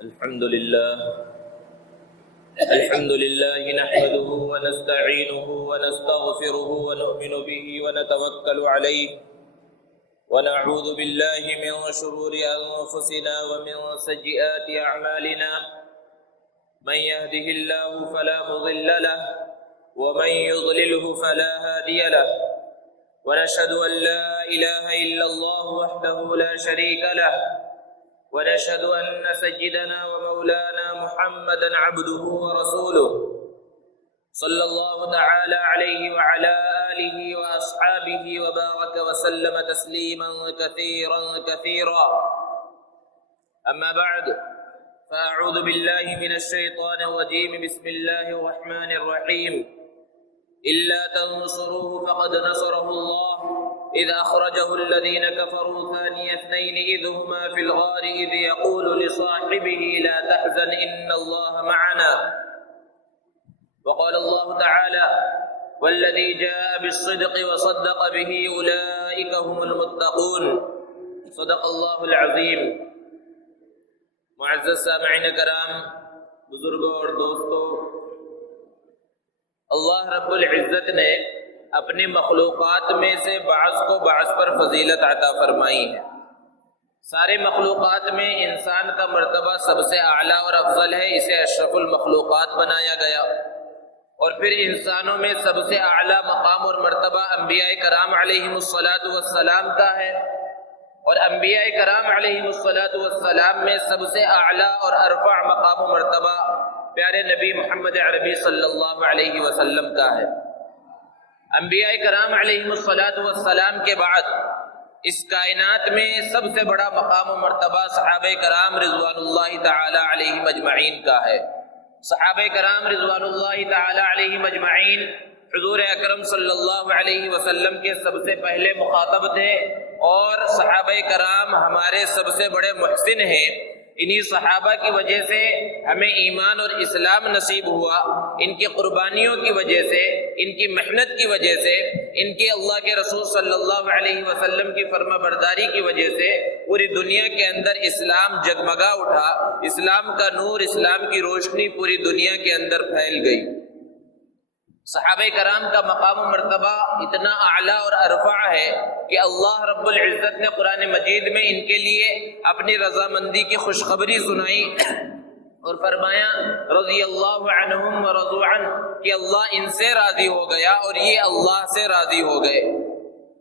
الحمد لله نحمده ونستعينه ونستغفره ونؤمن به ونتوكل عليه ونعوذ بالله من شرور أنفسنا ومن سيئات أعمالنا من يهده الله فلا مضل له ومن يضلله فلا هادي له ونشهد أن لا إله إلا الله وحده لا شريك له ونشهد أن سيدنا ومولانا محمدا عبده ورسوله صلى الله تعالى عليه وعلى آله وأصحابه وبارك وسلم تسليما كثيرا أما بعد فأعوذ بالله من الشيطان الرجيم بسم الله الرحمن الرحيم إلا تنصروه فقد نصره الله إذ أخرجه الذين كفروا ثاني اثنين إذ هما في الغار إذ يقول لصاحبه لا تحزن إن الله معنا وقال الله تعالى والذي جاء بالصدق وصدق به أولئك هم المتقون صدق الله العظيم. معزز سامعین کرام، بزرگوں اور دوستوں، اللہ رب العزت نے اپنی مخلوقات میں سے بعض کو بعض پر فضیلت عطا فرمائی ہے. سارے مخلوقات میں انسان کا مرتبہ سب سے اعلیٰ اور افضل ہے، اسے اشرف المخلوقات بنایا گیا. اور پھر انسانوں میں سب سے اعلیٰ مقام اور مرتبہ انبیاء کرام علیہم الصلاۃ والسلام کا ہے، اور انبیاء کرام علیہم الصلاۃ والسلام میں سب سے اعلیٰ اور ارفع مقام و مرتبہ پیارے نبی محمد عربی صلی اللہ علیہ وسلم کا ہے. انبیاء کرام علیہم الصلاۃ والسلام کے بعد اس کائنات میں سب سے بڑا مقام و مرتبہ صحابہ کرام رضوان اللہ تعالی علیہم اجمعین کا ہے. صحابہ کرام رضوان اللہ تعالی علیہم اجمعین حضور اکرم صلی اللہ علیہ وسلم کے سب سے پہلے مخاطب تھے، اور صحابہ کرام ہمارے سب سے بڑے محسن ہیں. انہی صحابہ کی وجہ سے ہمیں ایمان اور اسلام نصیب ہوا. ان کی قربانیوں کی وجہ سے، ان کی محنت کی وجہ سے، ان کی اللہ کے رسول صلی اللہ علیہ وسلم کی فرما برداری کی وجہ سے پوری دنیا کے اندر اسلام جگمگا اٹھا. اسلام کا نور، اسلام کی روشنی پوری دنیا کے اندر پھیل گئی. صحابہ کرام کا مقام و مرتبہ اتنا اعلیٰ اور ارفع ہے کہ اللہ رب العزت نے قرآن مجید میں ان کے لیے اپنی رضامندی کی خوشخبری سنائی اور فرمایا رضی اللہ عنہم ورضوا عنہ، کہ اللہ ان سے راضی ہو گیا اور یہ اللہ سے راضی ہو گئے.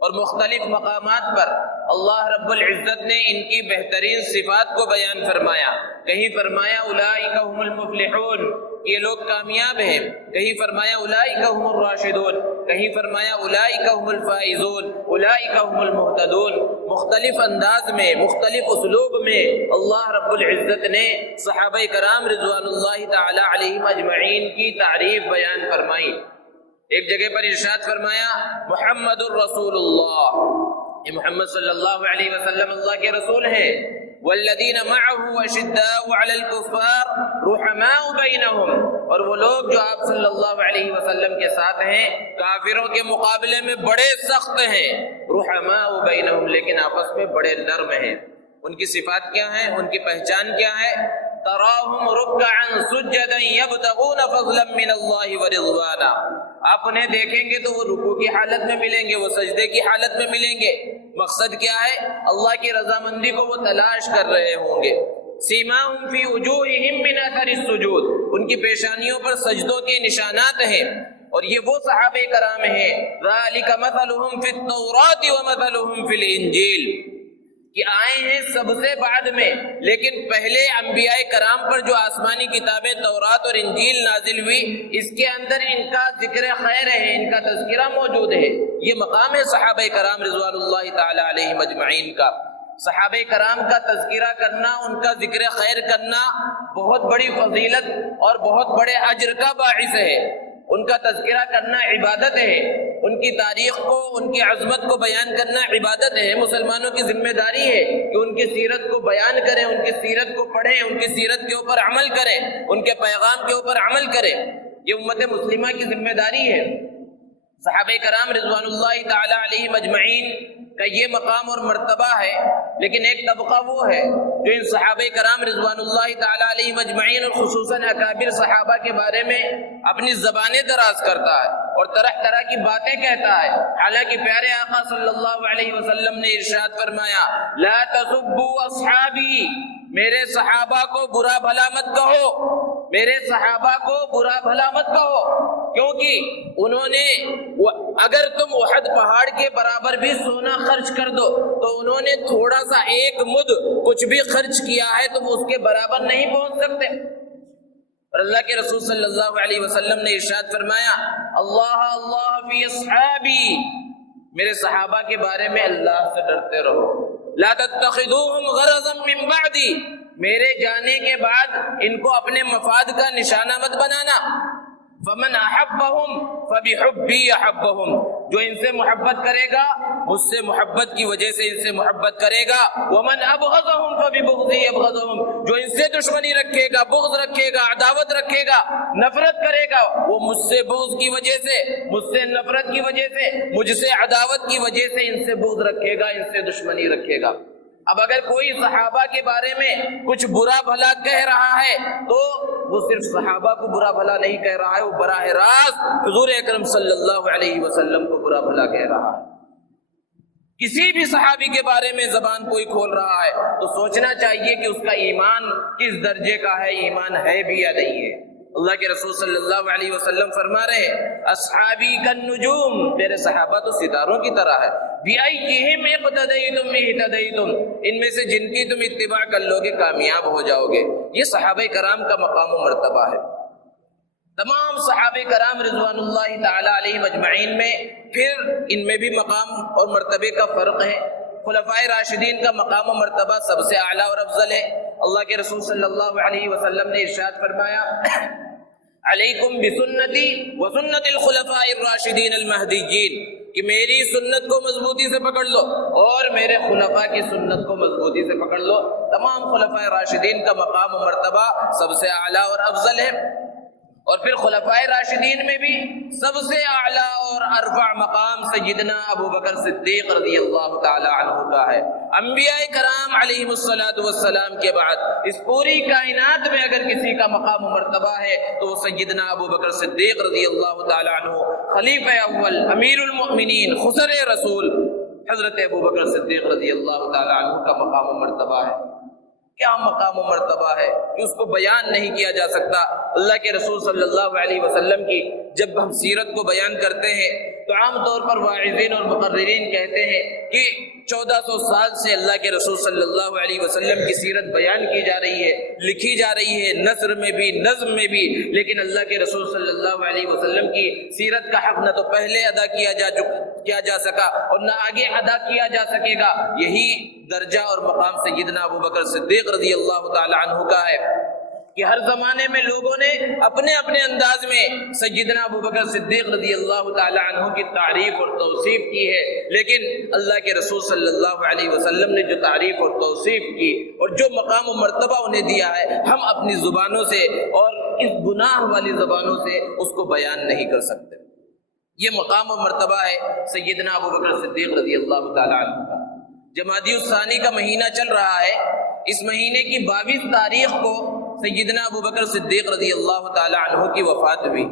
اور مختلف مقامات پر اللہ رب العزت نے ان کی بہترین صفات کو بیان فرمایا. کہیں فرمایا اولئک هم المفلحون، یہ لوگ کامیاب ہیں. کہیں فرمایا اولئک هم الراشدون، کہیں فرمایا اولئک هم الفائزون، اولئک هم المهتدون. مختلف انداز میں، مختلف اسلوب میں اللہ رب العزت نے صحابہ کرام رضوان اللہ تعالی علیہم اجمعین کی تعریف بیان فرمائی. ایک جگہ پر ارشاد فرمایا محمد الرسول اللہ، یہ محمد صلی اللہ علیہ وسلم اللہ کے رسول ہیں. والذین معه اشداء علی الکفار رحماء بینہم، اور وہ لوگ جو آپ صلی اللہ علیہ وسلم کے ساتھ ہیں کافروں کے مقابلے میں بڑے سخت ہیں. رحماء بینہم، لیکن آپس میں بڑے نرم ہیں. ان کی صفات کیا ہیں، ان کی پہچان کیا ہے؟ تراہم رکعا سجدا یبتغون فضلا من اللہ ورضوانا، آپ انہیں دیکھیں گے تو وہ رکوع کی حالت میں ملیں گے، وہ سجدے کی حالت میں ملیں گے. مقصد کیا ہے؟ اللہ کی رضامندی کو وہ تلاش کر رہے ہوں گے. سیماہم فی وجوہہم من اثر السجود، ان کی پیشانیوں پر سجدوں کے نشانات ہیں. اور یہ وہ صحابہ کرام ہیں ذالک مثلہم فی التوراۃ ومثلہم فی الانجیل، کہ آئے ہیں سب سے بعد میں، لیکن پہلے انبیاء کرام پر جو آسمانی کتابیں تورات اور انجیل نازل ہوئی اس کے اندر ان کا ذکر خیر ہے، ان کا تذکرہ موجود ہے. یہ مقام ہے صحابہ کرام رضوان اللہ تعالی علیہم اجمعین کا. صحابہ کرام کا تذکرہ کرنا، ان کا ذکر خیر کرنا بہت بڑی فضیلت اور بہت بڑے اجر کا باعث ہے. ان کا تذکرہ کرنا عبادت ہے. ان کی تاریخ کو، ان کی عظمت کو بیان کرنا عبادت ہے. مسلمانوں کی ذمہ داری ہے کہ ان کی سیرت کو بیان کریں، ان کی سیرت کو پڑھیں، ان کی سیرت کے اوپر عمل کریں، ان کے پیغام کے اوپر عمل کریں. یہ امت مسلمہ کی ذمہ داری ہے. صحابہ کرام رضوان اللہ تعالی علیہم اجمعین کا یہ مقام اور مرتبہ ہے لیکن ایک طبقہ وہ ہے جو ان صحابہ کرام رضوان اللہ تعالیٰ علیہ مجمعین اور خصوصاً اکابر صحابہ کے بارے میں اپنی زبانیں دراز کرتا ہے اور طرح طرح کی باتیں کہتا ہے، حالانکہ پیارے آقا صلی اللہ علیہ وسلم نے ارشاد فرمایا لا تسبوا اصحابی، میرے صحابہ کو برا بھلا مت کہو، میرے صحابہ کو برا بھلا مت کہو، کیونکہ انہوں نے اگر تم احد پہاڑ کے برابر بھی سونا خرچ کر دو تو انہوں نے تھوڑا سا ایک مد کچھ بھی خرچ کیا ہے تم اس کے برابر نہیں پہنچ سکتے۔ اور اللہ کے رسول صلی اللہ علیہ وسلم نے ارشاد فرمایا اللہ اللہ فی اصحابی، میرے صحابہ کے بارے میں اللہ سے ڈرتے رہو، لا تتخذوهم غرضا من بعدی، میرے جانے کے بعد ان کو اپنے مفاد کا نشانہ مت بنانا، فمن احبهم فبحبی احبهم، جو ان سے محبت کرے گا مجھ سے محبت کی وجہ سے ان سے محبت کرے گا، ومن ابغضهم فببغضی ابغضهم، جو ان سے دشمنی رکھے گا، بغض رکھے گا، عداوت رکھے گا، نفرت کرے گا، وہ مجھ سے بغض کی وجہ سے، مجھ سے نفرت کی وجہ سے، مجھ سے عداوت کی وجہ سے ان سے بغض رکھے گا، ان سے دشمنی رکھے گا۔ اب اگر کوئی صحابہ کے بارے میں کچھ برا بھلا کہہ رہا ہے تو وہ صرف صحابہ کو برا بھلا نہیں کہہ رہا ہے، وہ براہ راست حضور اکرم صلی اللہ علیہ وسلم کو برا بھلا کہہ رہا ہے۔ کسی بھی صحابی کے بارے میں زبان کوئی کھول رہا ہے تو سوچنا چاہیے کہ اس کا ایمان کس درجے کا ہے، ایمان ہے بھی یا نہیں ہے۔ اللہ کے رسول صلی اللہ علیہ وسلم فرما رہے ہیں اصحابی کالنجوم، میرے صحابہ تو ستاروں کی طرح ہے، بِأَيِّهِمْ اقْتَدَيْتُمْ اهْتَدَيْتُمْ، ان میں سے جن کی تم اتباع کر لو گے کامیاب ہو جاؤ گے۔ یہ صحابہ کرام کا مقام و مرتبہ ہے۔ تمام صحابہ کرام رضوان اللہ تعالی علیہ مجمعین میں پھر ان میں بھی مقام اور مرتبے کا فرق ہے۔ خلفائے راشدین کا مقام و مرتبہ سب سے اعلیٰ اور افضل ہے۔ اللہ کے رسول صلی اللہ علیہ وسلم نے ارشاد فرمایا علیکم بسنتی وسنت الخلفاء الراشدین المہدیین، کہ میری سنت کو مضبوطی سے پکڑ لو اور میرے خلفاء کی سنت کو مضبوطی سے پکڑ لو۔ تمام خلفاء راشدین کا مقام و مرتبہ سب سے اعلیٰ اور افضل ہے۔ اور پھر خلفائے راشدین میں بھی سب سے اعلیٰ اور ارفع مقام سیدنا ابو بکر صدیق رضی اللہ تعالی عنہ کا ہے۔ انبیاء کرام علیہم الصلاۃ والسلام کے بعد اس پوری کائنات میں اگر کسی کا مقام و مرتبہ ہے تو وہ سیدنا ابو بکر صدیق رضی اللہ تعالی عنہ، خلیفہ اول، امیر المؤمنین، خسر رسول حضرت ابو بکر صدیق رضی اللہ تعالی عنہ کا مقام و مرتبہ ہے۔ کیا مقام و مرتبہ ہے کہ اس کو بیان نہیں کیا جا سکتا۔ اللہ کے رسول صلی اللہ علیہ وسلم کی جب ہم سیرت کو بیان کرتے ہیں تو عام طور پر واعظین اور مقررین کہتے ہیں کہ 1400 سال سے اللہ کے رسول صلی اللہ علیہ وسلم کی سیرت بیان کی جا رہی ہے، لکھی جا رہی ہے، نثر میں بھی نظم میں بھی، لیکن اللہ کے رسول صلی اللہ علیہ وسلم کی سیرت کا حق نہ تو پہلے ادا کیا جا سکا اور نہ آگے ادا کیا جا سکے گا۔ یہی درجہ اور مقام سیدنا ابو بکر صدیق رضی اللہ تعالی عنہ کا ہے کہ ہر زمانے میں لوگوں نے اپنے اپنے انداز میں سیدنا ابو بکر صدیق رضی اللہ تعالی عنہ کی تعریف اور توصیف کی ہے، لیکن اللہ کے رسول صلی اللہ علیہ وسلم نے جو تعریف اور توصیف کی اور جو مقام و مرتبہ انہیں دیا ہے ہم اپنی زبانوں سے اور اس گناہ والی زبانوں سے اس کو بیان نہیں کر سکتے۔ یہ مقام و مرتبہ ہے سیدنا ابو بکر صدیق رضی اللہ تعالی عنہ کا۔ جمادی الثانی کا مہینہ چل رہا ہے، اس مہینے کی 22 تاریخ کو سیدنا ابو بکر صدیق رضی اللہ تعالی عنہ کی وفات ہوئی۔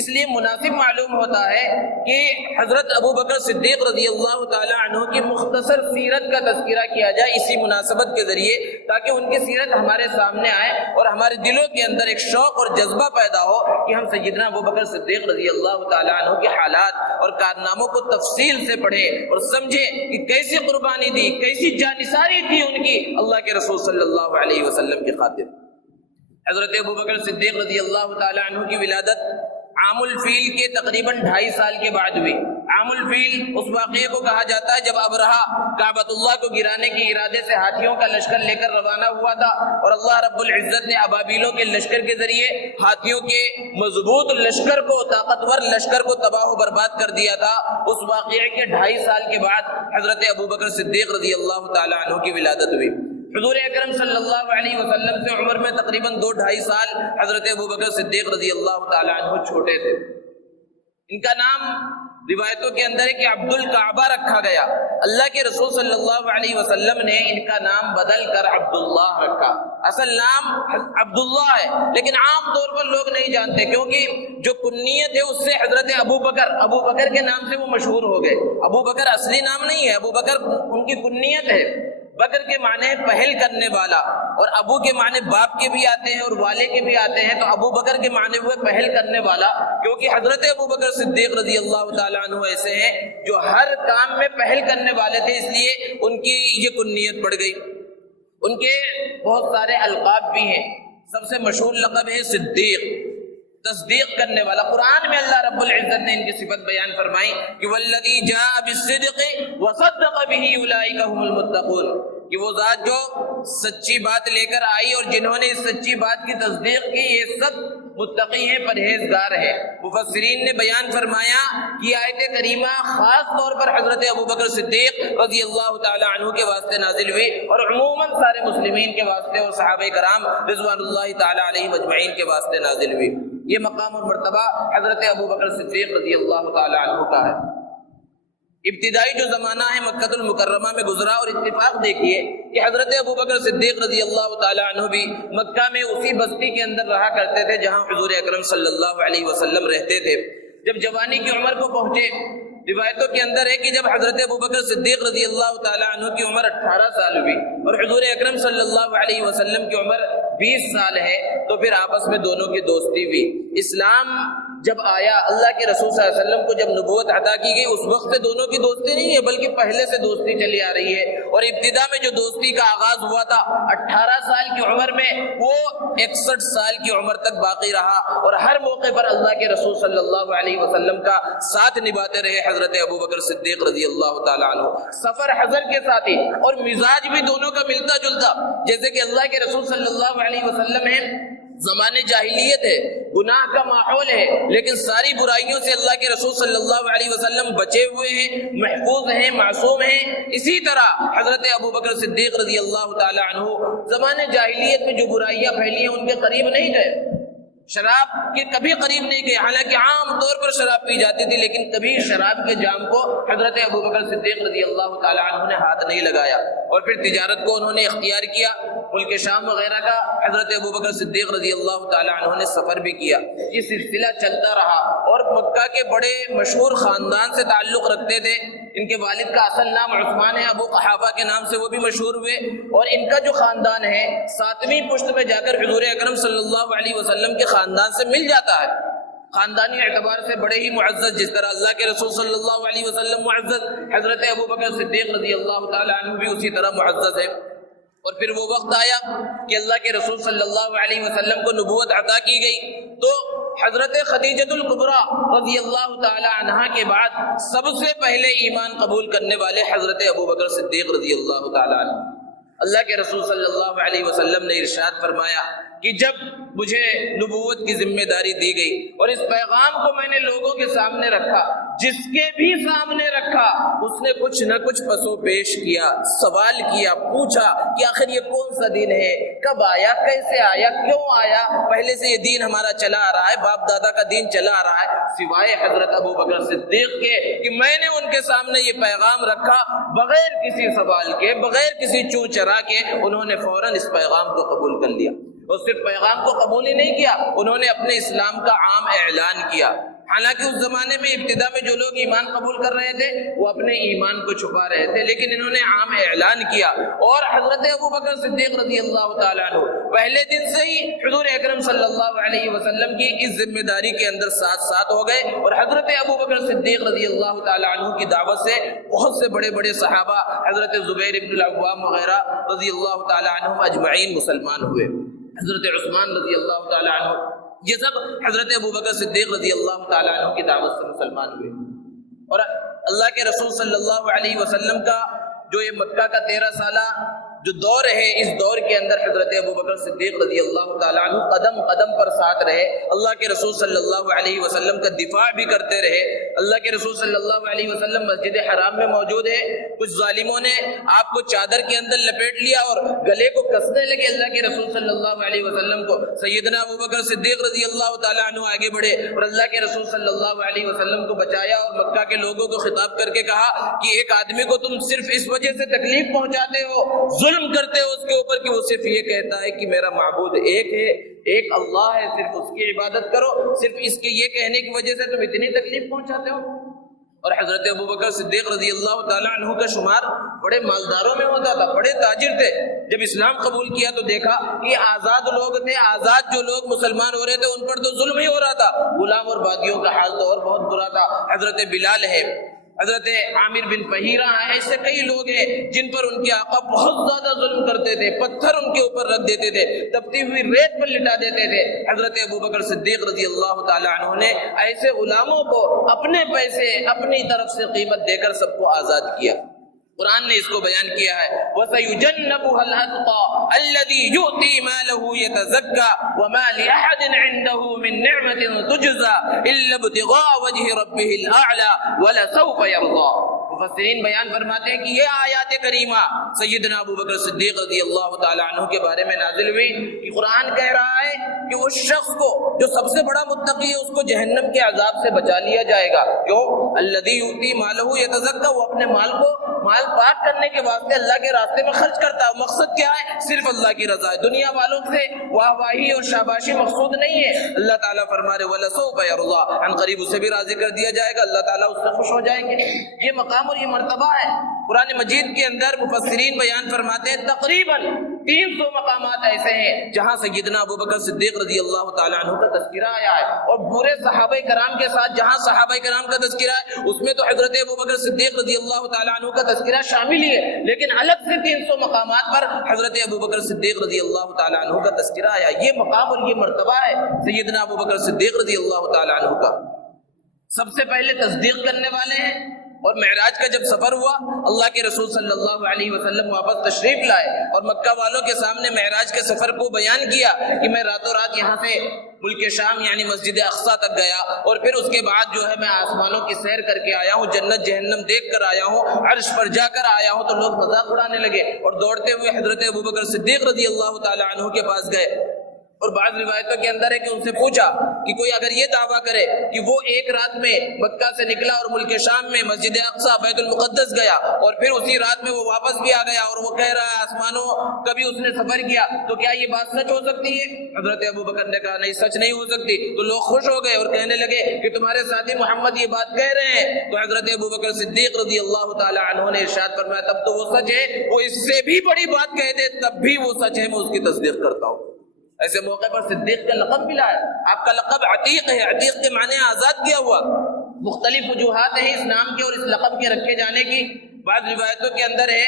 اس لیے مناسب معلوم ہوتا ہے کہ حضرت ابو بکر صدیق رضی اللہ تعالی عنہ کی مختصر سیرت کا تذکرہ کیا جائے اسی مناسبت کے ذریعے، تاکہ ان کی سیرت ہمارے سامنے آئے اور ہمارے دلوں کے اندر ایک شوق اور جذبہ پیدا ہو کہ ہم سیدنا ابو بکر صدیق رضی اللہ تعالی عنہ کے حالات اور کارناموں کو تفصیل سے پڑھیں اور سمجھیں کہ کیسی قربانی دی، کیسی جانثاری تھی ان کی اللہ کے رسول صلی اللہ علیہ وسلم کی خاطر۔ حضرت ابو بکر صدیق رضی اللہ تعالی عنہ کی ولادت عام الفیل کے تقریباً 2.5 سال کے بعد ہوئی۔ عام الفیل اس واقعے کو کہا جاتا ہے جب ابرہہ کعبۃ اللہ کو گرانے کے ارادے سے ہاتھیوں کا لشکر لے کر روانہ ہوا تھا اور اللہ رب العزت نے ابابیلوں کے لشکر کے ذریعے ہاتھیوں کے مضبوط لشکر کو، طاقتور لشکر کو تباہ و برباد کر دیا تھا۔ اس واقعے کے 2.5 سال کے بعد حضرت ابو بکر صدیق رضی اللہ تعالی عنہ کی ولادت ہوئی۔ حضور اکرم صلی اللہ علیہ وسلم سے عمر میں تقریباً 2-2.5 سال حضرت ابو بکر صدیق رضی اللہ تعالی عنہ چھوٹے تھے، ان کا نام روایتوں کے اندر ہے کہ عبد الکعبہ رکھا گیا. اللہ کے رسول صلی اللہ علیہ وسلم نے ان کا نام بدل کر عبداللہ رکھا. اصل نام عبداللہ ہے لیکن عام طور پر لوگ نہیں جانتے کیونکہ جو کنیت ہے اس سے حضرت ابو بکر کے نام سے وہ مشہور ہو گئے. ابو بکر اصلی نام نہیں ہے، ابو بکر ان کی کنیت ہے. بکر کے معنی پہل کرنے والا، اور ابو کے معنی باپ کے بھی آتے ہیں اور والے کے بھی آتے ہیں. تو ابو بکر کے معنی ہوئے پہل کرنے والا، کیونکہ حضرت ابو بکر صدیق رضی اللہ تعالیٰ عنہ ایسے ہیں جو ہر کام میں پہل کرنے والے تھے، اس لیے ان کی یہ کنیت پڑ گئی. ان کے بہت سارے القاب بھی ہیں. سب سے مشہور لقب ہے صدیق، تصدیق کرنے والا. قرآن میں اللہ رب العزت نے ان کی صفت بیان فرمائی کہ والذی جاء بالصدق وصدق به اولئک هم المتقون، کہ وہ ذات جو سچی بات لے کر آئی اور جنہوں نے اس سچی بات کی تصدیق کی یہ سب متقی ہیں، پرہیزگار ہیں. مفسرین نے بیان فرمایا کہ آیت کریمہ خاص طور پر حضرت ابو بکر صدیق رضی اللہ تعالی عنہ کے واسطے نازل ہوئی اور عموماً سارے مسلمین کے واسطے اور صحابہ کرام رضوان اللہ تعالی علیہم اجمعین کے واسطے نازل ہوئی. یہ مقام اور مرتبہ حضرت ابو بکر صدیق رضی اللہ تعالی عنہ کا ہے. ابتدائی جو زمانہ ہے مکہ المکرمہ میں گزرا، اور اتفاق دیکھیے کہ حضرت ابو بکر صدیق رضی اللہ تعالی عنہ بھی مکہ میں اسی بستی کے اندر رہا کرتے تھے جہاں حضور اکرم صلی اللہ علیہ وسلم رہتے تھے. جب جوانی کی عمر کو پہنچے، روایتوں کے اندر ہے کہ جب حضرت ابو بکر صدیق رضی اللہ تعالی عنہ کی عمر 18 سال ہوئی اور حضور اکرم صلی اللہ علیہ وسلم کی عمر 20 سال ہے، تو پھر آپس میں دونوں کی دوستی ہوئی. اسلام جب آیا، اللہ کے رسول صلی اللہ علیہ وسلم کو جب نبوت عطا کی گئی، اس وقت سے دونوں کی دوستی نہیں ہے بلکہ پہلے سے دوستی چلی آ رہی ہے. اور ابتدا میں جو دوستی کا آغاز ہوا تھا 18 سال کی عمر میں، وہ 61 سال کی عمر تک باقی رہا اور ہر موقع پر اللہ کے رسول صلی اللہ علیہ وسلم کا ساتھ نبھاتے رہے حضرت ابو بکر صدیق رضی اللہ تعالی عنہ. سفر حضر کے ساتھی اور مزاج بھی دونوں کا ملتا جلتا، جیسے کہ اللہ کے رسول صلی اللہ علیہ وسلم ہے، زمانے جاہلیت ہے، گناہ کا ماحول ہے، لیکن ساری برائیوں سے اللہ کے رسول صلی اللہ علیہ وسلم بچے ہوئے ہیں، محفوظ ہیں، معصوم ہیں. اسی طرح حضرت ابو بکر صدیق رضی اللہ تعالی عنہ زمانے جاہلیت میں جو برائیاں پھیلی ہیں ان کے قریب نہیں گئے، شراب کے کبھی قریب نہیں گئے. حالانکہ عام طور پر شراب پی جاتی تھی لیکن کبھی شراب کے جام کو حضرت ابو بکر صدیق رضی اللہ تعالی عنہ نے ہاتھ نہیں لگایا. اور پھر تجارت کو انہوں نے اختیار کیا، ملک شام وغیرہ کا حضرت ابو بکر صدیق رضی اللہ تعالی عنہ نے سفر بھی کیا. یہ سلسلہ چلتا رہا اور مکہ کے بڑے مشہور خاندان سے تعلق رکھتے تھے. ان کے والد کا اصل نام عثمان ہے، ابو قحافہ کے نام سے وہ بھی مشہور ہوئے. اور ان کا جو خاندان ہے 7ویں پشت میں جا کر حضور اکرم صلی اللہ علیہ وسلم کے خاندان سے مل جاتا ہے. خاندانی اعتبار سے بڑے ہی معزز، جس طرح اللہ کے رسول صلی اللہ علیہ وسلم معزز، حضرت ابو بکر صدیق رضی اللہ تعالی عنہ بھی اسی طرح معزز ہے. اور پھر وہ وقت آیا کہ اللہ کے رسول صلی اللہ علیہ وسلم کو نبوت عطا کی گئی، تو حضرت خدیجۃ الکبریٰ رضی اللہ تعالی عنہا کے بعد سب سے پہلے ایمان قبول کرنے والے حضرت ابو بکر صدیق رضی اللہ تعالی عنہ. اللہ کے رسول صلی اللہ علیہ وسلم نے ارشاد فرمایا کہ جب مجھے نبوت کی ذمہ داری دی گئی اور اس پیغام کو میں نے لوگوں کے سامنے رکھا، جس کے بھی سامنے رکھا اس نے کچھ نہ کچھ پسو پیش کیا، سوال کیا، پوچھا کہ آخر یہ کون سا دین ہے، کب آیا، کیسے آیا، کیوں آیا، پہلے سے یہ دین ہمارا چلا آ رہا ہے، باپ دادا کا دین چلا آ رہا ہے. سوائے حضرت ابو بکر صدیق کے کہ میں نے ان کے سامنے یہ پیغام رکھا، بغیر کسی سوال کے، بغیر کسی چوں چرا کے انہوں نے فوراً اس پیغام کو قبول کر لیا. اور صرف پیغام کو قبول ہی نہیں کیا، انہوں نے اپنے اسلام کا عام اعلان کیا. حالانکہ اس زمانے میں ابتدا میں جو لوگ ایمان قبول کر رہے تھے وہ اپنے ایمان کو چھپا رہے تھے، لیکن انہوں نے عام اعلان کیا. اور حضرت ابو بکر صدیق رضی اللہ تعالیٰ عنہ پہلے دن سے ہی حضور اکرم صلی اللہ علیہ وسلم کی اس ذمہ داری کے اندر ساتھ ہو گئے. اور حضرت ابو بکر صدیق رضی اللہ تعالیٰ عنہ کی دعوت سے بہت سے بڑے بڑے صحابہ، حضرت زبیر بن العوام وغیرہ رضی اللہ تعالیٰ عنہم اجمعین مسلمان ہوئے. حضرت عثمان رضی اللہ تعالیٰ عنہ، یہ سب حضرت ابو بکر صدیق رضی اللہ تعالیٰ عنہ کی دعوت سے مسلمان ہوئے. اور اللہ کے رسول صلی اللہ علیہ وسلم کا جو یہ مکہ کا 13 سالہ جو دور ہے اس دور کے اندر حضرت ابوبکر صدیق رضی اللہ تعالیٰ عنہ قدم قدم پر ساتھ رہے، اللہ کے رسول صلی اللہ علیہ وسلم کا دفاع بھی کرتے رہے۔ اللہ کے رسول صلی اللہ علیہ وسلم مسجد حرام میں موجود ہے، کچھ ظالموں نے آپ کو چادر کے اندر لپیٹ لیا اور گلے کو کسنے لگے اللہ کے رسول صلی اللہ علیہ وسلم کو۔ سیدنا ابوبکر صدیق رضی اللہ تعالیٰ عنہ آگے بڑھے اور اللہ کے رسول صلی اللہ علیہ وسلم کو بچایا اور مکہ کے لوگوں کو خطاب کر کے کہا کہ ایک آدمی کو تم صرف اس وجہ سے تکلیف پہنچاتے ہو، ظلم کرتے ہو اس کے اوپر کہ وہ صرف یہ کہتا ہے کہ میرا معبود ایک ہے، ایک اللہ ہے، صرف اس کی عبادت کرو، صرف اس کے یہ کہنے کی وجہ سے تم اتنی تکلیف پہنچاتے ہو۔ اور حضرت ابوبکر صدیق رضی اللہ تعالیٰ عنہ کا شمار بڑے مالداروں میں ہوتا تھا، بڑے تاجر تھے۔ جب اسلام قبول کیا تو دیکھا کہ آزاد لوگ تھے، آزاد جو لوگ مسلمان ہو رہے تھے ان پر تو ظلم ہی ہو رہا تھا، غلام اور باغیوں کا حال تو اور بہت برا تھا۔ حضرت بلال ہے، حضرت عامر بن فہیرہ ہیں، ایسے کئی لوگ ہیں جن پر ان کے آقا بہت زیادہ ظلم کرتے تھے، پتھر ان کے اوپر رکھ دیتے تھے، تپتی ہوئی ریت پر لٹا دیتے تھے۔ حضرت ابوبکر صدیق رضی اللہ تعالیٰ عنہ نے ایسے غلاموں کو اپنے پیسے اپنی طرف سے قیمت دے کر سب کو آزاد کیا۔ قرآن نے اس کو بیان کیا ہے وَسَيُجَنَّبُهَا الْأَتْقَى الَّذِي يُؤْتِي مَالَهُ يَتَزَكَّى وَمَا لِأَحَدٍ عِندَهُ مِن نِّعْمَةٍ تُجْزَى إِلَّا ابْتِغَاءَ وَجْهِ رَبِّهِ الْأَعْلَى وَلَسَوْفَ يَرْضَى۔ مفسرین بیان فرماتے ہیں کہ یہ آیات کریمہ سیدنا ابوبکر صدیق رضی اللہ تعالیٰ عنہ کے بارے میں نازل ہوئی کہ قرآن کہہ رہا ہے کہ اس شخص کو جو سب سے بڑا متقی ہے اس کو جہنم کے عذاب سے بچا لیا جائے گا۔ کیوں؟ الذی یؤتی مالہ یتزکا، وہ اپنے مال کو مال پاک کرنے کے واسطے اللہ کے راستے میں خرچ کرتا ہے۔ مقصد کیا ہے؟ صرف اللہ کی رضا ہے، دنیا والوں سے واہ واہی اور شاباشی مقصود نہیں ہے۔ اللہ تعالیٰ فرما رہے وَلَسَوْفَ يَرْضَىٰ، عن قریب اسے بھی راضی کر دیا جائے گا، اللہ تعالیٰ اس سے خوش ہو جائیں گے۔ یہ مقام اور یہ مرتبہ ہے۔ قرآن مجید کے اندر مفسرین بیان فرماتے ہیں تقریباً 300 مقامات ایسے ہیں جہاں سیدنا ابوبکر صدیق رضی اللہ تعالیٰ عنہ کا تذکرہ آیا ہے، اور پورے صحابہ کرام کے ساتھ جہاں صحابہ کرام کا تذکرہ ہے اس میں تو حضرت ابوبکر صدیق رضی اللہ تعالیٰ عنہ کا تذکرہ شامل ہی ہے، لیکن الگ سے 300 مقامات پر حضرت ابوبکر صدیق رضی اللہ تعالیٰ عنہ کا تذکرہ آیا۔ یہ مقام اور یہ مرتبہ ہے سیدنا ابوبکر صدیق رضی اللہ تعالیٰ عنہ کا۔ سب سے پہلے تصدیق کرنے والے ہیں، اور معراج کا جب سفر ہوا اللہ کے رسول صلی اللہ علیہ وسلم واپس تشریف لائے اور مکہ والوں کے سامنے معراج کے سفر کو بیان کیا کہ میں راتوں رات یہاں سے ملک شام یعنی مسجد اقصیٰ تک گیا، اور پھر اس کے بعد جو ہے میں آسمانوں کی سیر کر کے آیا ہوں، جنت جہنم دیکھ کر آیا ہوں، عرش پر جا کر آیا ہوں۔ تو لوگ مذاق اڑانے لگے اور دوڑتے ہوئے حضرت ابوبکر صدیق رضی اللہ تعالی عنہ کے پاس گئے، اور بعض روایتوں کے اندر ہے کہ ان سے پوچھا کہ کوئی اگر یہ دعویٰ کرے کہ وہ ایک رات میں مکہ سے نکلا اور ملک شام میں مسجد اقصیٰ بیت المقدس گیا اور پھر اسی رات میں وہ واپس بھی آ گیا، اور وہ کہہ رہا ہے آسمانوں کا بھی اس نے سفر کیا، تو کیا یہ بات سچ ہو سکتی ہے؟ حضرت ابوبکر نے کہا نہیں، سچ نہیں ہو سکتی۔ تو لوگ خوش ہو گئے اور کہنے لگے کہ تمہارے ساتھی محمد یہ بات کہہ رہے ہیں۔ تو حضرت ابوبکر صدیق رضی اللہ تعالی عنہ نے ارشاد فرمایا تب تو وہ سچ ہے، وہ اس سے بھی بڑی بات کہہ دے تب بھی وہ سچ ہے، میں اس کی تصدیق کرتا ہوں۔ ایسے موقع پر صدیق کا لقب ملا ہے۔ آپ کا لقب عتیق ہے، عتیق کے معنی آزاد کیا ہوا۔ مختلف وجوہات ہیں اس نام کے اور اس لقب کے رکھے جانے کی۔ بعض روایتوں کے اندر ہے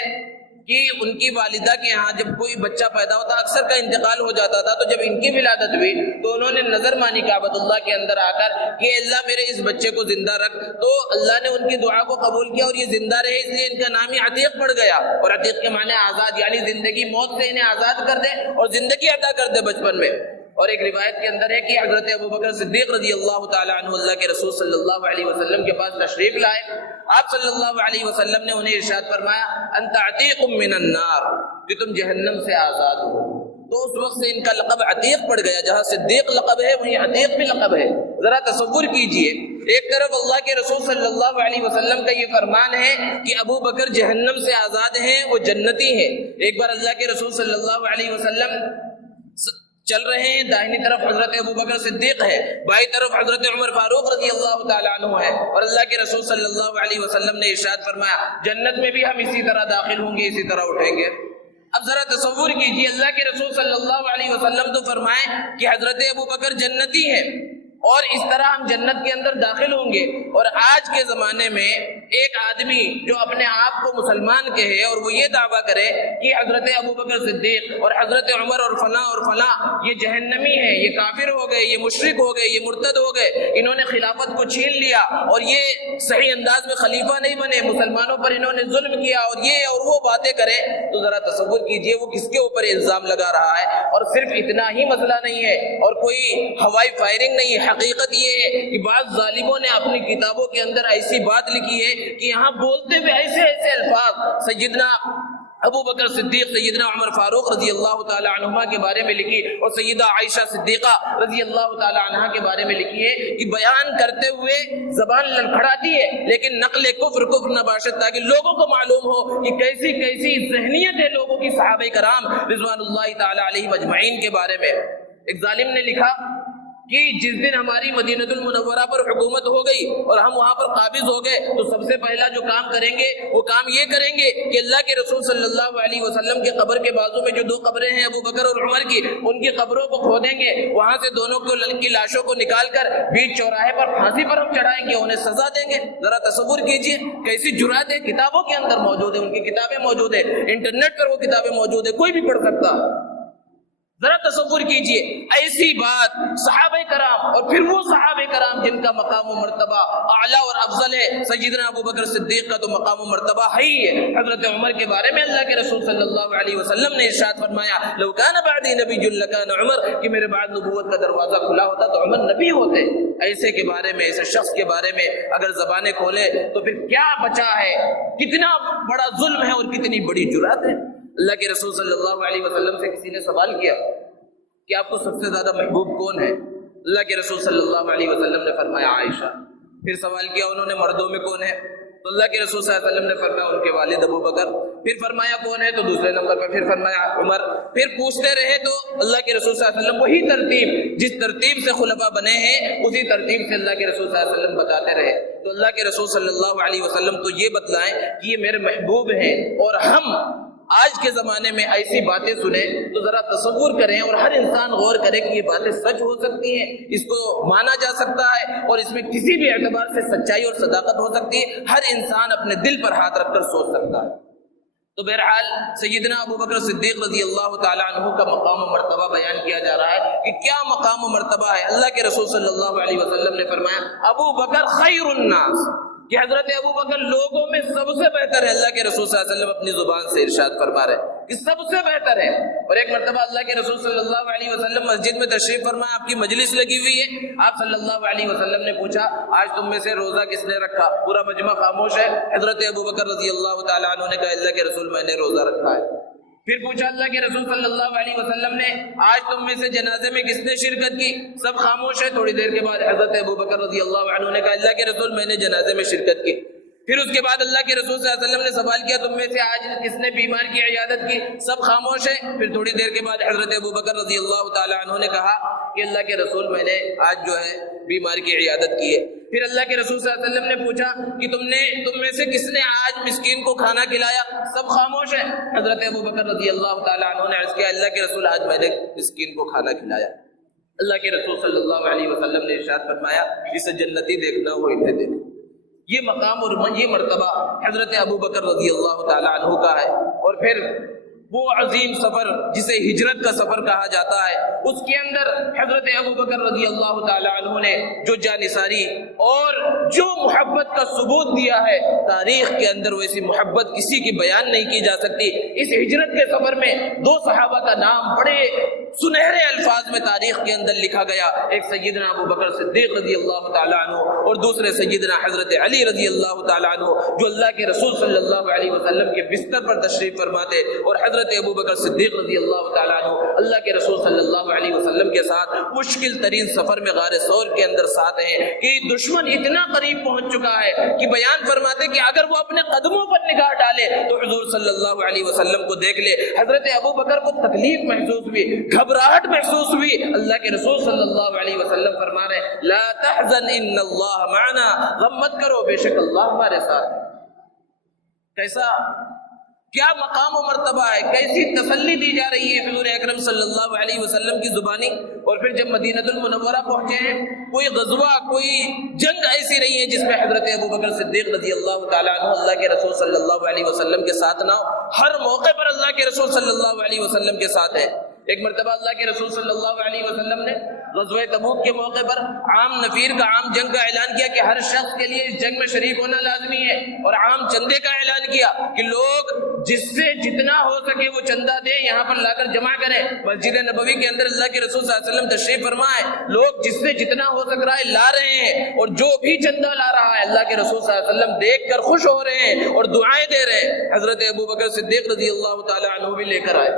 کہ ان کی والدہ کے ہاں جب کوئی بچہ پیدا ہوتا اکثر کا انتقال ہو جاتا تھا، تو جب ان کی ولادت ہوئی تو انہوں نے نظر مانی کعبۃ اللہ کے اندر آ کر کہ اللہ میرے اس بچے کو زندہ رکھ، تو اللہ نے ان کی دعا کو قبول کیا اور یہ زندہ رہے، اس لیے ان کا نام ہی عتیق پڑ گیا۔ اور عتیق کے معنی آزاد، یعنی زندگی موت سے انہیں آزاد کر دے اور زندگی عطا کر دے بچپن میں۔ اور ایک روایت کے اندر ہے کہ حضرت ابوبکر صدیق رضی اللہ تعالی عنہ اللہ کے رسول صلی اللہ علیہ وسلم کے پاس تشریف لائے، آپ صلی اللہ علیہ وسلم نے انہیں ارشاد فرمایا انت عتیق من النار، کہ تم جہنم سے آزاد ہو۔ تو اس وقت سے ان کا لقب عتیق پڑ گیا، جہاں صدیق لقب ہے وہیں عتیق بھی لقب ہے۔ ذرا تصور کیجئے، ایک طرف اللہ کے رسول صلی اللہ علیہ وسلم کا یہ فرمان ہے کہ ابو بکر جہنم سے آزاد ہیں، وہ جنتی ہیں۔ ایک بار اللہ کے رسول صلی اللہ علیہ وسلم چل رہے ہیں، داہنی طرف حضرت ابوبکر صدیق ہے، بائیں طرف حضرت عمر فاروق رضی اللہ تعالی عنہ ہے، اور اللہ کے رسول صلی اللہ علیہ وسلم نے ارشاد فرمایا جنت میں بھی ہم اسی طرح داخل ہوں گے، اسی طرح اٹھیں گے۔ اب ذرا تصور کیجئے، اللہ کے رسول صلی اللہ علیہ وسلم تو فرمائیں کہ حضرت ابوبکر جنتی ہیں اور اس طرح ہم جنت کے اندر داخل ہوں گے، اور آج کے زمانے میں ایک آدمی جو اپنے آپ کو مسلمان کہے اور وہ یہ دعویٰ کرے کہ حضرت ابوبکر صدیق اور حضرت عمر اور فلاں یہ جہنمی ہیں، یہ کافر ہو گئے، یہ مشرک ہو گئے، یہ مرتد ہو گئے، انہوں نے خلافت کو چھین لیا اور یہ صحیح انداز میں خلیفہ نہیں بنے، مسلمانوں پر انہوں نے ظلم کیا اور یہ اور وہ باتیں کرے، تو ذرا تصور کیجئے وہ کس کے اوپر الزام لگا رہا ہے۔ اور صرف اتنا ہی مسئلہ نہیں ہے اور کوئی ہوائی فائرنگ نہیں ہے، حقیقت یہ ہے کہ بعض ظالموں نے اپنی کتابوں کے اندر ایسی بات لکھی ہے کہ یہاں بولتے ہوئے ایسے الفاظ سیدنا ابو بکر صدیق، سیدنا عمر فاروق رضی اللہ تعالی عنہما کے بارے میں لکھی اور سیدہ عائشہ صدیقہ رضی اللہ تعالی عنہا کے بارے میں لکھی ہے کہ بیان کرتے ہوئے زبان لڑکھڑاتی ہے لیکن نقل کفر نباشت، تاکہ لوگوں کو معلوم ہو کہ کیسی ذہنیت ہے لوگوں کی صحابہ کرام رضوان اللہ تعالی علیہم اجمعین کے بارے میں۔ ایک ظالم نے لکھا کہ جس دن ہماری مدینہ المنورہ پر حکومت ہو گئی اور ہم وہاں پر قابض ہو گئے تو سب سے پہلا جو کام کریں گے وہ کام یہ کریں گے کہ اللہ کے رسول صلی اللہ علیہ وسلم کے قبر کے بازو میں جو 2 قبریں ہیں ابو بکر اور عمر کی، ان کی قبروں کو کھودیں گے، وہاں سے دونوں کی لاشوں کو نکال کر بیچ چوراہے پر پھانسی پر ہم چڑھائیں گے، انہیں سزا دیں گے۔ ذرا تصور کیجئے کیسی جرات ہے، کتابوں کے اندر موجود ہے، ان کی کتابیں موجود ہے، انٹرنیٹ پر وہ کتابیں موجود ہے، کوئی بھی پڑھ سکتا۔ ذرا تصور کیجئے ایسی بات صحابہ کرام، اور پھر وہ صحابہ کرام جن کا مقام و مرتبہ اعلیٰ اور افضل ہے۔ سیدنا ابو بکر صدیق کا تو مقام و مرتبہ ہے ہی ہے۔ حضرت عمر کے بارے میں اللہ کے رسول صلی اللہ علیہ وسلم نے ارشاد فرمایا لو کان بعدی نبی لکان عمر، کہ میرے بعد نبوت کا دروازہ کھلا ہوتا تو عمر نبی ہوتے۔ ایسے کے بارے میں، ایسے شخص کے بارے میں اگر زبانیں کھولے تو پھر کیا بچا ہے، کتنا بڑا ظلم ہے اور کتنی بڑی جرات ہے۔ اللہ کے رسول صلی اللہ علیہ وسلم سے کسی نے سوال کیا کہ آپ کو سب سے زیادہ محبوب کون ہے؟ اللہ کے رسول صلی اللہ علیہ وسلم نے فرمایا عائشہ۔ پھر سوال کیا انہوں نے مردوں میں کون ہے؟ تو اللہ کے رسول صلی اللہ علیہ وسلم نے فرمایا ان کے والد ابو بکر۔ پھر فرمایا کون ہے؟ تو دوسرے نمبر پر پھر فرمایا عمر۔ پھر پوچھتے رہے تو اللہ کے رسول صلی اللہ علیہ وسلم وہی ترتیب جس ترتیب سے خلفاء بنے ہیں اسی ترتیب سے اللہ کے رسول صلی اللہ علیہ وسلم بتاتے رہے۔ تو اللہ کے رسول صلی اللہ علیہ وسلم تو یہ بتلائیں کہ یہ میرے محبوب ہیں، اور ہم آج کے زمانے میں ایسی باتیں سنیں تو ذرا تصور کریں اور ہر انسان غور کرے کہ یہ باتیں سچ ہو سکتی ہیں، اس کو مانا جا سکتا ہے اور اس میں کسی بھی اعتبار سے سچائی اور صداقت ہو سکتی ہے۔ ہر انسان اپنے دل پر ہاتھ رکھ کر سوچ سکتا ہے۔ تو بہرحال سیدنا ابو بکر صدیق رضی اللہ تعالی عنہ کا مقام و مرتبہ بیان کیا جا رہا ہے کہ کیا مقام و مرتبہ ہے۔ اللہ کے رسول صلی اللہ علیہ وسلم نے فرمایا ابو بکر خیر الناس، کہ حضرت ابو بکر لوگوں میں سب سے بہتر ہے۔ اللہ کے رسول صلی اللہ علیہ وسلم اپنی زبان سے ارشاد فرما رہے ہیں کہ سب سے بہتر ہے۔ اور ایک مرتبہ اللہ کے رسول صلی اللہ علیہ وسلم مسجد میں تشریف فرمایا، آپ کی مجلس لگی ہوئی ہے، آپ صلی اللہ علیہ وسلم نے پوچھا آج تم میں سے روزہ کس نے رکھا؟ پورا مجمع خاموش ہے۔ حضرت ابو بکر رضی اللہ تعالیٰ عنہ نے کہا اللہ کے رسول میں نے روزہ رکھا ہے۔ پھر پوچھا اللہ کے رسول صلی اللہ علیہ وسلم نے آج تم میں سے جنازے میں کس نے شرکت کی؟ سب خاموش ہے۔ تھوڑی دیر کے بعد حضرت ابو بکر رضی اللہ عنہ نے کہا اللہ کے رسول میں نے جنازے میں شرکت کی۔ پھر اس کے بعد اللہ کے رسول صلی اللہ علیہ وسلم نے سوال کیا تم میں سے آج کس نے بیمار کی عیادت کی؟ سب خاموش ہے۔ پھر تھوڑی دیر کے بعد حضرت ابو بکر رضی اللہ تعالی عنہ نے کہا کہ اللہ کے رسول میں نے آج جو ہے بیمار کی عیادت کی ہے۔ پھر اللہ کے رسول صلی اللہ علیہ وسلم نے پوچھا کہ تم میں سے کس نے آج مسکین کو کھانا کھلایا؟ سب خاموش ہے۔ حضرت ابو بکر رضی اللہ تعالی عنہ نے عرض کیا اللہ کے رسول آج میں نے مسکین کو کھانا کھلایا۔ اللہ کے رسول صلی اللہ علیہ وسلم نے ارشاد فرمایا جسے جنتی دیکھنا ہو انہیں دیکھ۔ یہ مقام اور یہ مرتبہ حضرت ابو بکر رضی اللہ تعالی عنہ کا ہے۔ اور پھر وہ عظیم سفر جسے ہجرت کا سفر کہا جاتا ہے، اس کے اندر حضرت ابو بکر رضی اللہ تعالی عنہ نے جو جانثاری اور جو محبت کا ثبوت دیا ہے، تاریخ کے اندر ویسی محبت کسی کی بیان نہیں کی جا سکتی۔ اس ہجرت کے سفر میں 2 صحابہ کا نام بڑے سنہرے الفاظ میں تاریخ کے اندر لکھا گیا، ایک سیدنا ابو بکر صدیق رضی اللہ تعالی عنہ اور دوسرے سیدنا حضرت علی رضی اللہ تعالی عنہ، جو اللہ کے رسول صلی اللہ علیہ وسلم کے بستر پر تشریف فرماتے، اور حضرت ابو بکر صدیق رضی اللہ تعالی عنہ اللہ کے رسول صلی اللہ علیہ وسلم کے ساتھ مشکل ترین سفر میں غار ثور کے اندر ساتھ ہیں کہ دشمن اتنا قریب پہنچ چکا ہے کہ بیان فرماتے کہ اگر وہ اپنے قدموں پر نگاہ ڈالے تو حضور صلی اللہ علیہ وسلم کو دیکھ لے۔ حضرت ابو بکر کو تکلیف محسوس ہوئی، گھبراہٹ محسوس ہوئی۔ اللہ کے رسول صلی اللہ علیہ وسلم فرما رہے ہیں لا تحزن ان اللہ معنا، غم مت کرو بے شک اللہ ہمارے ساتھ ہے۔ کیا مقام و مرتبہ ہے، کیسی تسلی دی جا رہی ہے حضور اکرم صلی اللہ علیہ وسلم کی زبانی۔ اور پھر جب مدینہ المنورہ پہنچے ہیں، کوئی غزوہ، کوئی جنگ ایسی نہیں ہے جس میں حضرت ابوبکر صدیق رضی اللہ تعالیٰ عنہ اللہ کے رسول صلی اللہ علیہ وسلم کے ساتھ نہ ہو۔ ہر موقع پر اللہ کے رسول صلی اللہ علیہ وسلم کے ساتھ ہے۔ ایک مرتبہ اللہ کے رسول صلی اللہ علیہ وسلم نے غزوہ تبوک کے موقع پر عام نفیر کا، عام جنگ کا اعلان کیا کہ ہر شخص کے لیے اس جنگ میں شریک ہونا لازمی ہے، اور عام چندے کا اعلان کیا کہ لوگ جس سے جتنا ہو سکے وہ چندہ دیں، یہاں پر لا کر جمع کریں۔ مسجد نبوی کے اندر اللہ کے رسول صلی اللہ علیہ وسلم تشریف فرمائے، لوگ جس سے جتنا ہو سک رہا ہے لا رہے ہیں، اور جو بھی چندہ لا رہا ہے اللہ کے رسول صلی اللہ علیہ وسلم دیکھ کر خوش ہو رہے ہیں اور دعائیں دے رہے ہیں۔ حضرت ابوبکر صدیق رضی اللہ تعالیٰ عنہ بھی لے کر آئے،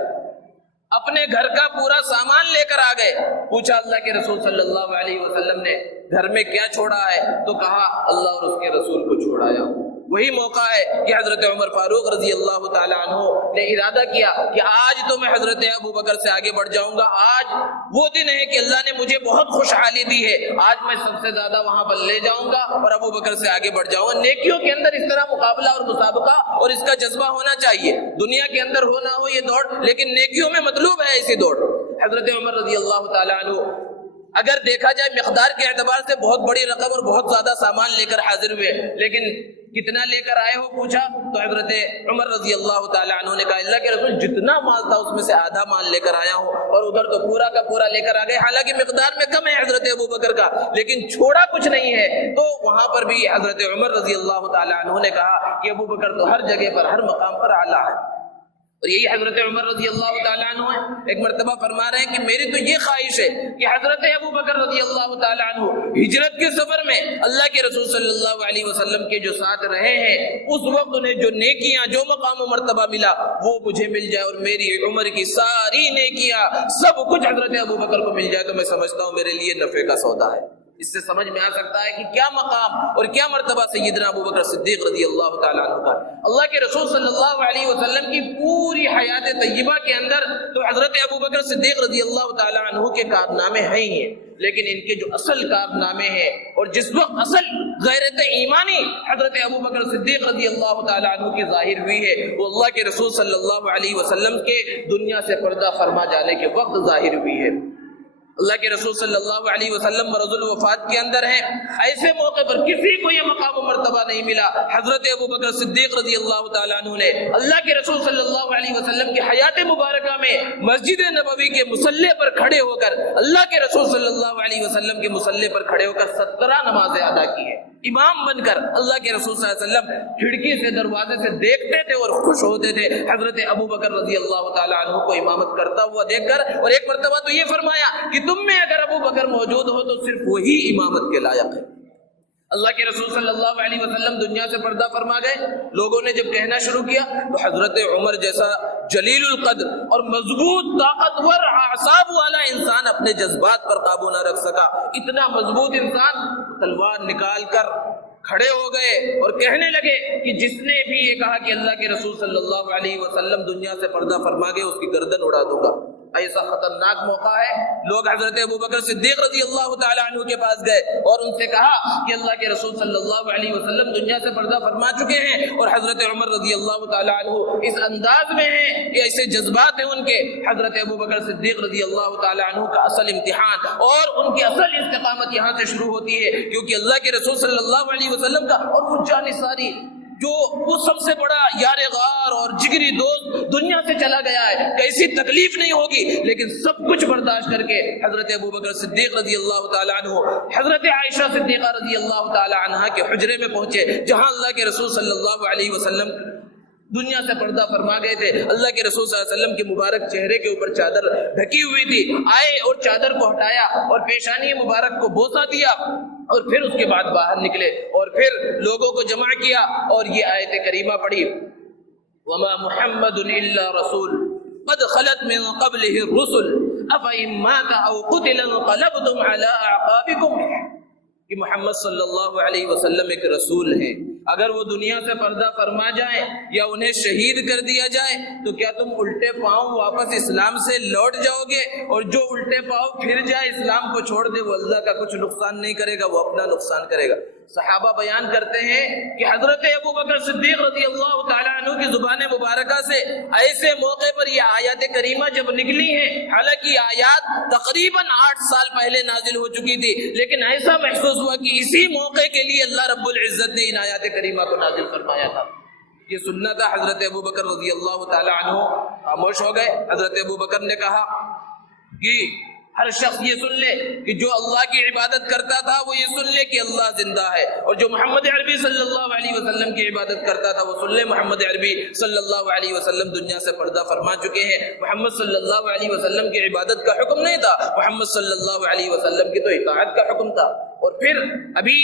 اپنے گھر کا پورا سامان لے کر آ گئے۔ پوچھا اللہ کے رسول صلی اللہ علیہ وسلم نے گھر میں کیا چھوڑا ہے؟ تو کہا اللہ اور اس کے رسول کو چھوڑایا۔ وہی موقع ہے کہ حضرت عمر فاروق رضی اللہ تعالیٰ عنہ نے ارادہ کیا کہ آج تو میں حضرت ابوبکر سے آگے بڑھ جاؤں گا، آج وہ دن ہے کہ اللہ نے مجھے بہت خوشحالی دی ہے، آج میں سب سے زیادہ وہاں پر لے جاؤں گا اور ابوبکر سے آگے بڑھ جاؤں گا۔ نیکیوں کے اندر اس طرح مقابلہ اور مسابقہ اور اس کا جذبہ ہونا چاہیے، دنیا کے اندر ہو نہ ہو یہ دوڑ، لیکن نیکیوں میں مطلوب ہے ایسی دوڑ۔ حضرت عمر رضی اللہ تعالیٰ عنہ اگر دیکھا جائے مقدار کے اعتبار سے بہت بڑی رقم اور بہت زیادہ سامان لے کر حاضر ہوئے، لیکن کتنا لے کر آئے ہو پوچھا تو حضرت عمر رضی اللہ تعالیٰ عنہ نے کہا اللہ کے رسول جتنا مال تھا اس میں سے آدھا مال لے کر آیا ہوں، اور ادھر تو پورا کا پورا لے کر آ گئے، حالانکہ مقدار میں کم ہے حضرت ابوبکر کا، لیکن چھوڑا کچھ نہیں ہے۔ تو وہاں پر بھی حضرت عمر رضی اللہ تعالیٰ عنہ نے کہا کہ ابوبکر تو ہر جگہ پر، ہر مقام پر اعلیٰ ہے۔ اور یہی حضرت عمر رضی اللہ تعالیٰ عنہ ہے، ایک مرتبہ فرما رہے ہیں کہ میری تو یہ خواہش ہے کہ حضرت ابوبکر رضی اللہ تعالیٰ عنہ ہجرت کے سفر میں اللہ کے رسول صلی اللہ علیہ وسلم کے جو ساتھ رہے ہیں، اس وقت انہیں جو نیکیاں، جو مقام و مرتبہ ملا وہ مجھے مل جائے، اور میری عمر کی ساری نیکیاں سب کچھ حضرت ابوبکر کو مل جائے، تو میں سمجھتا ہوں میرے لیے نفع کا سودا ہے۔ اس سے سمجھ میں آ سکتا ہے کہ کیا مقام اور کیا مرتبہ سیدنا ابوبکر صدیق رضی اللہ تعالیٰ عنہ کا۔ اللہ کے رسول صلی اللہ علیہ وسلم کی پوری حیات طیبہ کے اندر تو حضرت ابوبکر صدیق رضی اللہ تعالیٰ عنہ کے کارنامے ہیں ہی ہیں، لیکن ان کے جو اصل کارنامے ہیں اور جس وقت اصل غیرت ایمانی حضرت ابوبکر صدیق رضی اللہ تعالیٰ عنہ کی ظاہر ہوئی ہے، وہ اللہ کے رسول صلی اللہ علیہ وسلم کے دنیا سے پردہ فرما جانے کے وقت ظاہر ہوئی ہے۔ اللہ کے رسول صلی اللہ علیہ وسلم مرض الوفات کے اندر ہیں، ایسے موقع پر کسی کو یہ مقام و مرتبہ نہیں ملا، حضرت ابوبکر صدیق رضی اللہ تعالیٰ عنہ نے اللہ کے رسول صلی اللہ علیہ وسلم کی حیات مبارکہ میں مسجد نبوی کے مصلی پر کھڑے ہو کر، اللہ کے رسول صلی اللہ علیہ وسلم کے مصلی پر کھڑے ہو کر 17 نمازیں ادا کی ہے، امام بن کر۔ اللہ کے رسول صلی اللہ علیہ وسلم کھڑکی سے، دروازے سے دیکھتے تھے اور خوش ہوتے تھے حضرت ابوبکر رضی اللہ تعالیٰ عنہ کو امامت کرتا ہوا دیکھ کر، اور ایک مرتبہ تو یہ فرمایا کہ تم میں اگر ابوبکر موجود ہو تو صرف وہی امامت کے لائق ہے۔ اللہ کے رسول صلی اللہ علیہ وسلم دنیا سے پردہ فرما گئے، لوگوں نے جب کہنا شروع کیا تو حضرت عمر جیسا جلیل القدر اور مضبوط طاقتور اعصاب والا انسان اپنے جذبات پر قابو نہ رکھ سکا۔ اتنا مضبوط انسان تلوار نکال کر کھڑے ہو گئے اور کہنے لگے کہ جس نے بھی یہ کہا کہ اللہ کے رسول صلی اللہ علیہ وسلم دنیا سے پردہ فرما گئے اس کی گردن اڑا دوں گا۔ ایسا خطرناک موقع ہے، لوگ حضرت ابوبکر صدیق رضی اللہ تعالیٰ عنہ کے پاس گئے اور ان سے کہا کہ اللہ کے رسول صلی اللہ علیہ وسلم دنیا سے پردہ فرما چکے ہیں، اور حضرت عمر رضی اللہ تعالیٰ عنہ اس انداز میں ہیں، ایسے جذبات ہیں ان کے۔ حضرت ابوبکر صدیق رضی اللہ تعالیٰ عنہ کا اصل امتحان اور ان کی اصل استقامت یہاں سے شروع ہوتی ہے، کیونکہ اللہ کے رسول صلی اللہ علیہ وسلم کا اور وہ جانثاری جو وہ سب سے بڑا یار غار اور جگری دوست دنیا سے چلا گیا ہے، کیسی تکلیف نہیں ہوگی، لیکن سب کچھ برداشت کر کے حضرت ابوبکر صدیق رضی اللہ تعالیٰ عنہ حضرت عائشہ صدیقہ رضی اللہ تعالیٰ عنہا کے حجرے میں پہنچے، جہاں اللہ کے رسول صلی اللہ علیہ وسلم دنیا سے پردہ فرما گئے تھے۔ اللہ کے رسول صلی اللہ علیہ وسلم کے مبارک چہرے کے اوپر چادر ڈھکی ہوئی تھی، آئے اور چادر کو ہٹایا اور پیشانی مبارک کو بوسہ دیا، اور پھر اس کے بعد باہر نکلے اور پھر لوگوں کو جمع کیا اور یہ آیت کریمہ پڑھی، وما محمد الا رسول قد خلت من قبله الرسل افإن مات او قتل انقلبتم على اعقابكم، کہ محمد صلی اللہ علیہ وسلم ایک رسول ہیں، اگر وہ دنیا سے پردہ فرما جائیں یا انہیں شہید کر دیا جائے تو کیا تم الٹے پاؤں واپس اسلام سے لوٹ جاؤ گے؟ اور جو الٹے پاؤں پھر جائے اسلام کو چھوڑ دے وہ اللہ کا کچھ نقصان نہیں کرے گا، وہ اپنا نقصان کرے گا۔ صحابہ بیان کرتے ہیں کہ حضرت ابو بکر صدیق رضی اللہ تعالیٰ عنہ کی زبان مبارکہ سے ایسے موقع پر یہ آیات کریمہ جب نکلی ہیں، حالانکہ یہ آیات تقریباً 8 سال پہلے نازل ہو چکی تھی، لیکن ایسا محسوس ہوا کہ اسی موقع کے لیے اللہ رب العزت نے ان آیات کریمہ کو نازل فرمایا تھا۔ یہ سننا تھا۔ حضرت ابو بکر رضی اللہ تعالیٰ عنہ خاموش ہو گئے۔ حضرت ابو بکر نے کہا کہ ہر شخص یہ سن لے کہ جو اللہ کی عبادت کرتا تھا وہ یہ سن لے کہ اللہ زندہ ہے، اور جو محمد عربی صلی اللہ علیہ وسلم کی عبادت کرتا تھا وہ سن لے محمد عربی صلی اللہ علیہ وسلم دنیا سے پردہ فرما چکے ہیں۔ محمد صلی اللہ علیہ وسلم کی عبادت کا حکم نہیں تھا، محمد صلی اللہ علیہ وسلم کی تو اطاعت کا حکم تھا۔ اور پھر ابھی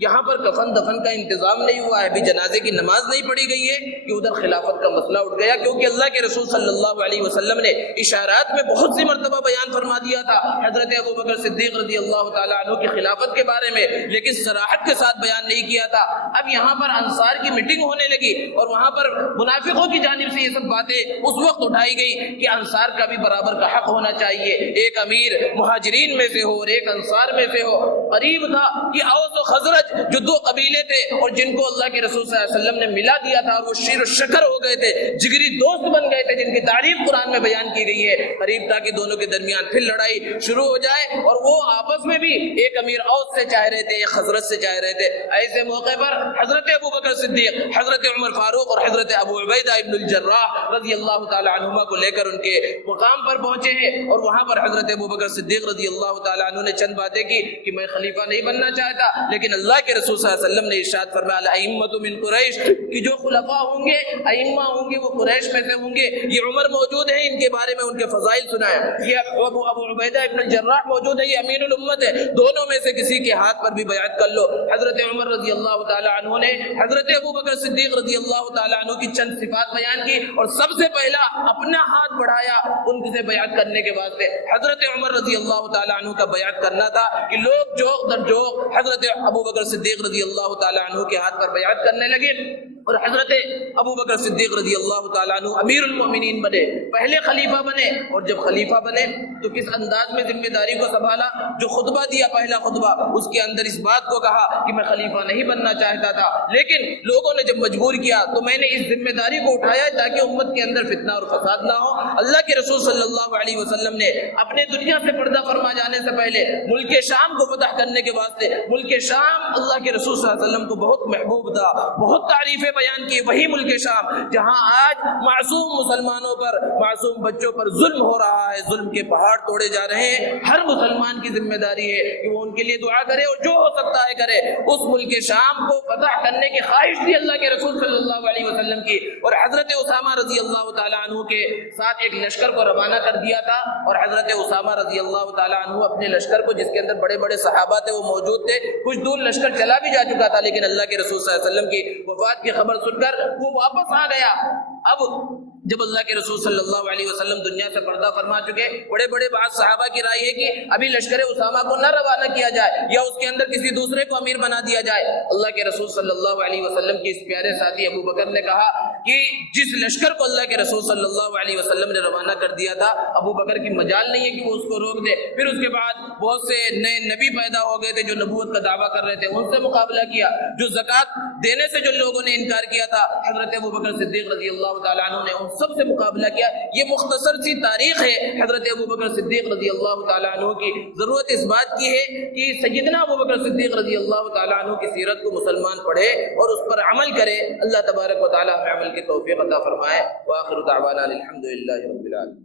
یہاں پر کفن دفن کا انتظام نہیں ہوا ہے، ابھی جنازے کی نماز نہیں پڑھی گئی ہے کہ ادھر خلافت کا مسئلہ اٹھ گیا، کیونکہ اللہ کے رسول صلی اللہ علیہ وسلم نے اشارات میں بہت سی مرتبہ بیان فرما دیا تھا حضرت ابو بکر صدیق رضی اللہ تعالیٰ عنہ کی خلافت کے بارے میں، لیکن صراحت کے ساتھ بیان نہیں کیا تھا۔ اب یہاں پر انصار کی میٹنگ ہونے لگی اور وہاں پر منافقوں کی جانب سے یہ سب باتیں اس وقت اٹھائی گئی کہ انصار کا بھی برابر کا حق ہونا چاہیے، ایک امیر مہاجرین میں سے ہو اور ایک انصار میں سے ہو۔ قریب تھا کہ اوس و خزرج جو 2 قبیلے تھے اور جن کو اللہ کے رسول صلی اللہ علیہ وسلم نے ملا دیا تھا، اور وہ شیر و شکر ہو گئے تھے، جگری دوست بن گئے تھے، جن کی تعریف قرآن میں بیان کی گئی ہے۔ قریب تھا کہ دونوں کے درمیان پھر لڑائی شروع ہو جائے، اور وہ آپس میں بھی ایک امیر اوس سے چاہ رہے تھے، ایک خزرج سے چاہ رہے تھے۔ ایسے موقع پر حضرت ابو بکر صدیق، حضرت عمر فاروق اور حضرت ابو عبیدہ ابن الجراح رضی اللہ تعالی عنہما کو لے کر ان کے مقام پر پہنچے ہیں، اور وہاں پر حضرت ابو بکر صدیق رضی اللہ تعالی عنہ نے چند باتیں کی کہ میں خلیفہ نہیں بننا چاہتا، لیکن اللہ کے رسول صلی اللہ علیہ وسلم نے ارشاد فرمایا الائمۃ من قریش، کہ جو خلفاء ہوں گے، ائمہ ہوں گے، وہ قریش میں سے ہوں گے۔ یہ عمر موجود ہے، ان کے بارے میں ان کے فضائل سنایا۔ یہ ابو عبیدہ ابن الجراح موجود ہے، یہ امین الامت ہے، دونوں میں سے کسی کے ہاتھ پر بھی بیعت کر لو۔ حضرت عمر رضی اللہ تعالی عنہ نے حضرت ابو بکر صدیق رضی اللہ تعالی عنہ کی چند صفات بیان کی، اور سب سے پہلا اپنا ہاتھ بڑھایا ان سے بیعت کرنے کے واسطے۔ حضرت عمر رضی اللہ تعالی عنہ کا بیعت کرنا تھا کہ لوگ جوق در جوق حضرت ابو بکر صدیق رضی اللہ تعالی عنہ کے ہاتھ پر بیعت کرنے لگے، اور حضرت ابو بکر صدیق رضی اللہ تعالیٰ عنہ امیر المؤمنین بنے، پہلے خلیفہ بنے۔ اور جب خلیفہ بنے تو کس انداز میں ذمہ داری کو سنبھالا؟ جو خطبہ دیا پہلا خطبہ، اس کے اندر اس بات کو کہا کہ میں خلیفہ نہیں بننا چاہتا تھا، لیکن لوگوں نے جب مجبور کیا تو میں نے اس ذمہ داری کو اٹھایا تاکہ امت کے اندر فتنہ اور فساد نہ ہو۔ اللہ کے رسول صلی اللہ علیہ وسلم نے اپنے دنیا سے پردہ فرما جانے سے پہلے ملک شام کو فتح کرنے کے واسطے، ملک شام اللہ کے رسول صلی اللہ علیہ وسلم کو بہت محبوب تھا، بہت تعریفیں بیان کی، وہی ملک شام جہاں آج معصوم مسلمانوں پر، معصوم بچوں پر ظلم ہو رہا ہے، ظلم کے پہاڑ توڑے جا رہے ہیں۔ ہر مسلمان کی ذمہ داری ہے کہ وہ ان کے لیے دعا کرے اور جو ہو سکتا ہے کرے۔ اس ملک شام کو فتح کرنے کی خواہش تھی اللہ کے رسول صلی اللہ علیہ وسلم کی، اور حضرت اسامہ رضی اللہ تعالیٰ عنہ کے ساتھ ایک لشکر کو روانہ کر دیا تھا، اور حضرت اسامہ رضی اللہ تعالیٰ عنہ اپنے لشکر کو، جس کے اندر بڑے بڑے صحابہ تھے وہ موجود تھے، کچھ دور لشکر چلا بھی جا چکا تھا، لیکن اللہ کے رسول صلی اللہ علیہ وسلم کی وفات کی خبر سن کر وہ واپس آ گیا۔ اب جب اللہ کے رسول صلی اللہ علیہ وسلم دنیا سے پردہ فرما چکے، بڑے بڑے بعض صحابہ کی رائے ہے کہ ابھی لشکر اسامہ کو نہ روانہ کیا جائے یا اس کے اندر کسی دوسرے کو امیر بنا دیا جائے۔ اللہ کے رسول صلی اللہ علیہ وسلم کے اس پیارے ساتھی ابو بکر نے کہا کہ جس لشکر کو اللہ کے رسول صلی اللہ علیہ وسلم نے روانہ کر دیا تھا، ابو بکر کی مجال نہیں ہے کہ وہ اس کو روک دے۔ پھر اس کے بعد بہت سے نئے نبی پیدا ہو گئے تھے جو نبوت کا دعویٰ کر رہے تھے، ان سے مقابلہ کیا۔ جو زکوٰۃ دینے سے جو لوگوں نے انکار کیا تھا، حضرت ابو بکر صدیق رضی اللہ تعالیٰ عنہ نے ان سب سے مقابلہ کیا۔ یہ مختصر سی تاریخ ہے حضرت ابو بکر صدیق رضی اللہ تعالیٰ عنہ کی۔ ضرورت اس بات کی ہے کہ سیدنا ابو بکر صدیق رضی اللہ تعالیٰ عنہ کی سیرت کو مسلمان پڑھے اور اس پر عمل کرے۔ اللہ تبارک و تعالیٰ ہمیں عمل کی توفیق عطا فرمائے۔ وآخر دعوانا الحمد للہ رب العالمین۔